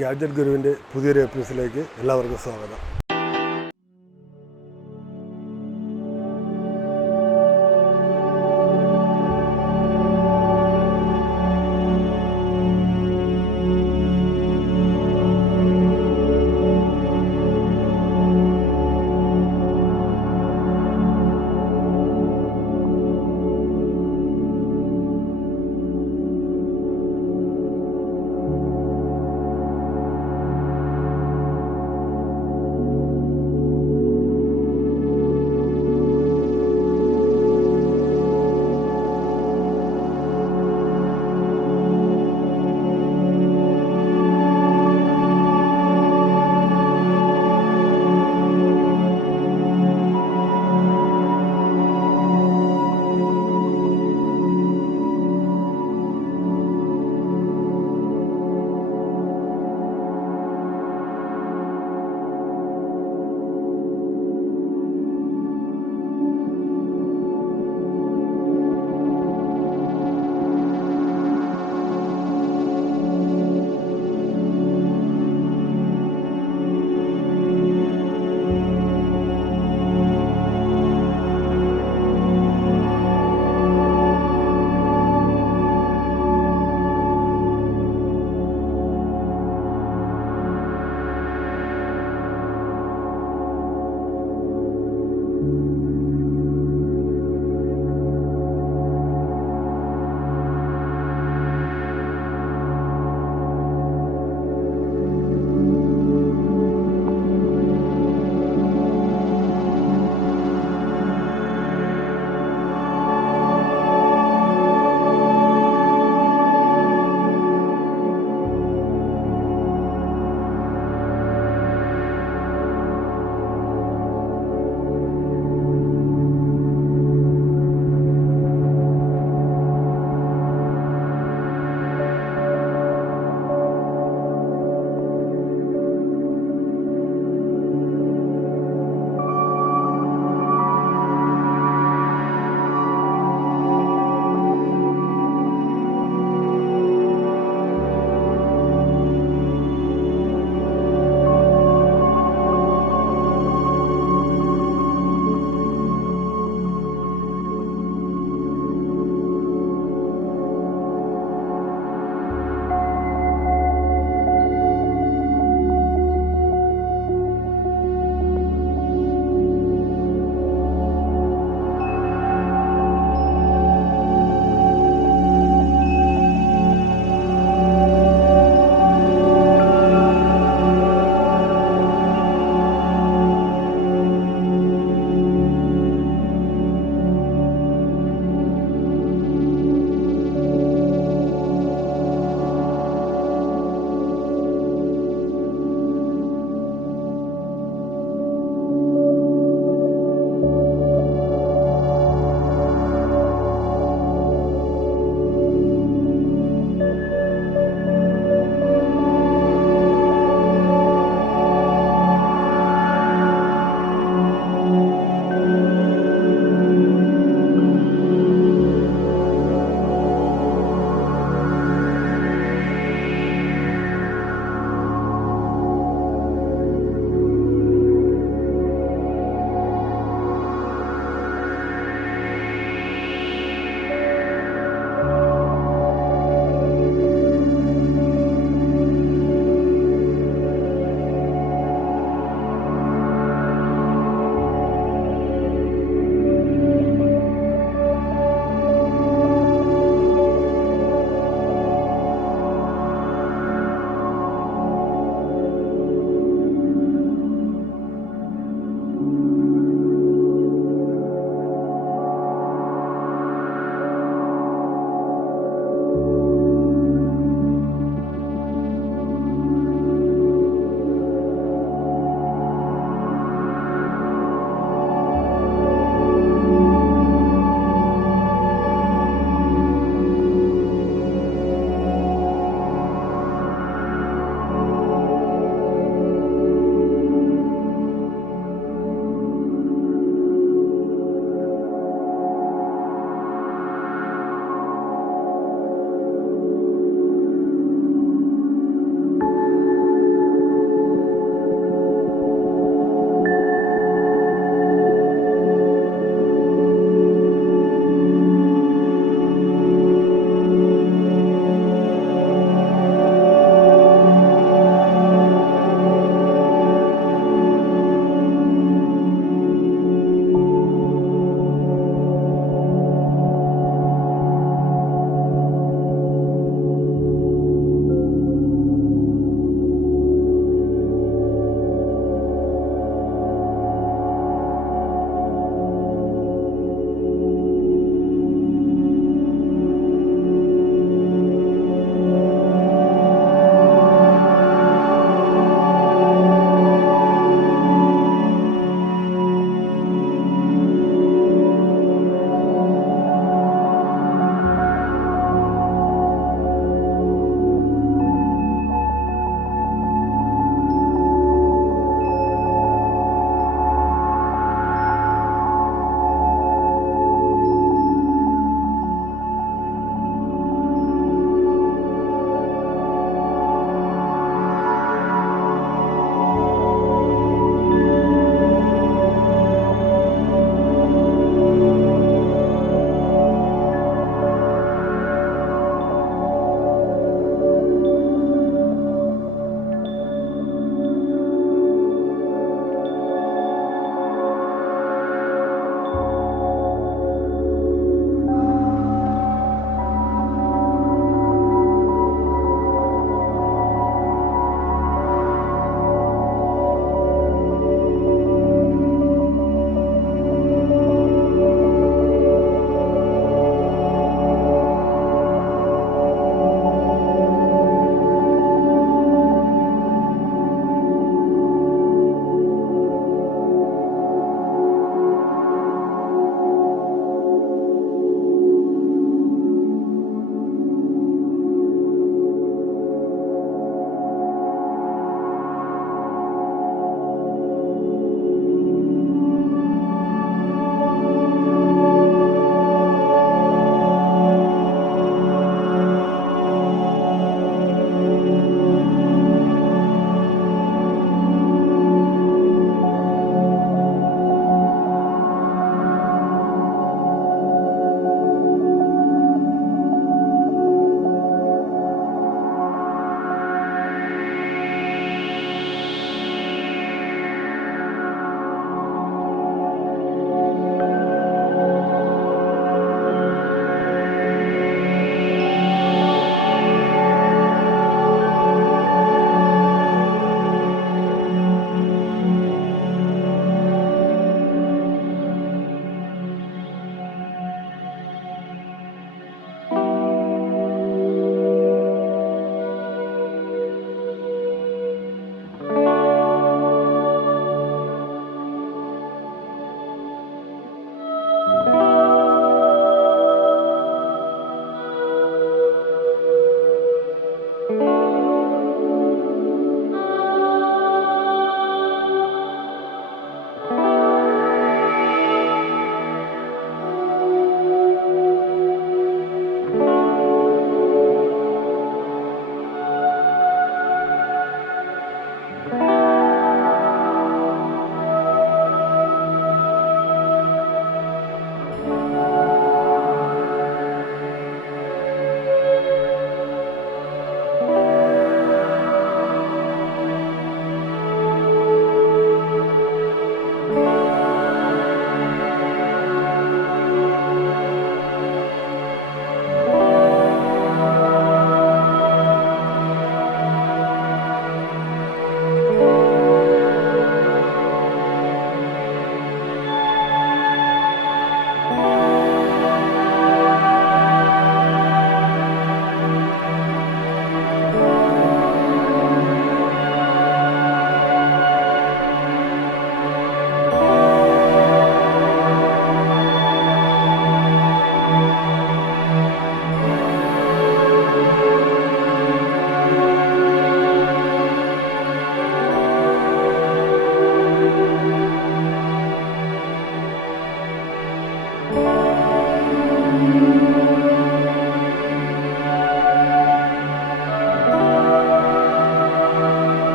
Gadget ഗുരുവിന്റെ പുതിയൊരു എപ്പിസോഡിലേക്ക് എല്ലാവർക്കും സ്വാഗതം.